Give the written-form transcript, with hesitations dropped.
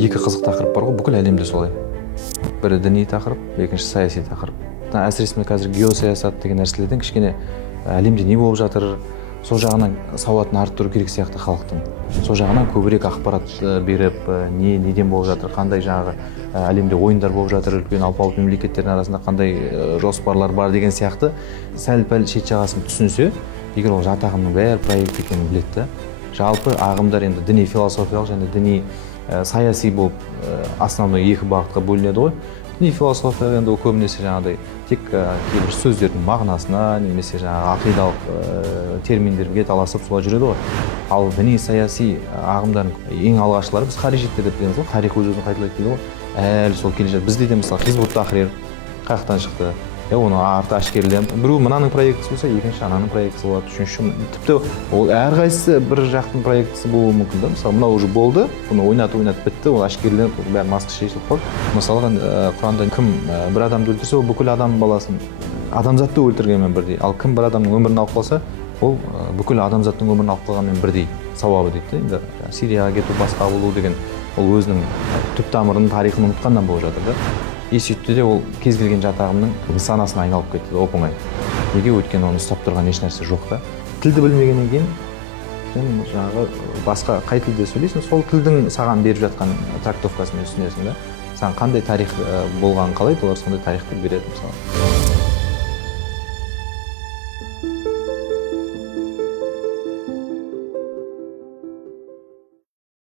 екі қызық тақырып бар ғой, бүкіл әлемде солай. Бірі діни тақырып, екінші саяси тақырып. Әсіресе қазір геосаясат деген нәрселерден кішкене әлемде не болып жатыр, сол жағынан сауатын арттыру керек сияқты халықтың. Сол жағынан көбірек ақпарат беріп, неден болып жатыр, қандай жаңағы әлемде ойындар болып жатыр, үлкен алпауыт мемлекеттердің арасында қандай жоспарлар бар деген сияқты сәл-пәл шет жағасын түсінсе, егер ол жат ағымның бәрі проект екенін біледі. Жалпы ағымдар енді діни философиялық және діни саяси болып основной екі бағытқа бөлінеді ғой. Діни философия енді көбінесе жаңағыдай тек кейбір сөздердің мағынасына немесе жаңағы ақидалық терминдерге таласып солай жүреді ғой. Ал діни саяси ағымдардың ең алғашқылары біз харижиттер деп білеміз ғой. Тарих өз-өзін қайталайды дейді ғой. Әлі сол келе жатыр. Бізде де мысалы Хизбут Тахрир қаяқтан шықты. Оны арты әшкерелеп, біреу мынаның проектісі болса, екінші ананың проектісі болады, үшінші тіпті ол әрқайсысы бір жақтың проектісі болуы мүмкін да. Мысалы, мынау уже болды, бұны ойнатып бітті, ол әшкереленіп, бәрі маска шешіліп қалды. Мысалы, Құранда кім бір адамды өлтірсе, ол бүкіл адам баласын, адамзатты өлтіргенмен бірдей. Ал кім бір адамның өмірін алып қалса, ол бүкіл адамзаттың өмірін алып қалғанмен бірдей сауабы дейді. Енді Сирияға кету, басқа болу деген ол өзінің түп тамырын, тарихын ұмытқаннан болып жатыр да. Сөйтті де ол кез келген жат ағымның нысанасына айналып кетті оп-оңай. Неге? Өйткені оны ұстап тұрған еш нәрсе жоқ та. Тілді білмегеннен кейін сен жаңағы басқа қай тілде сөйлейсің, сол тілдің саған беріп жатқан трактовкасын түсінесің да. Саған қандай тарих болғанын қалайды, олар сондай тарихты береді мысалы.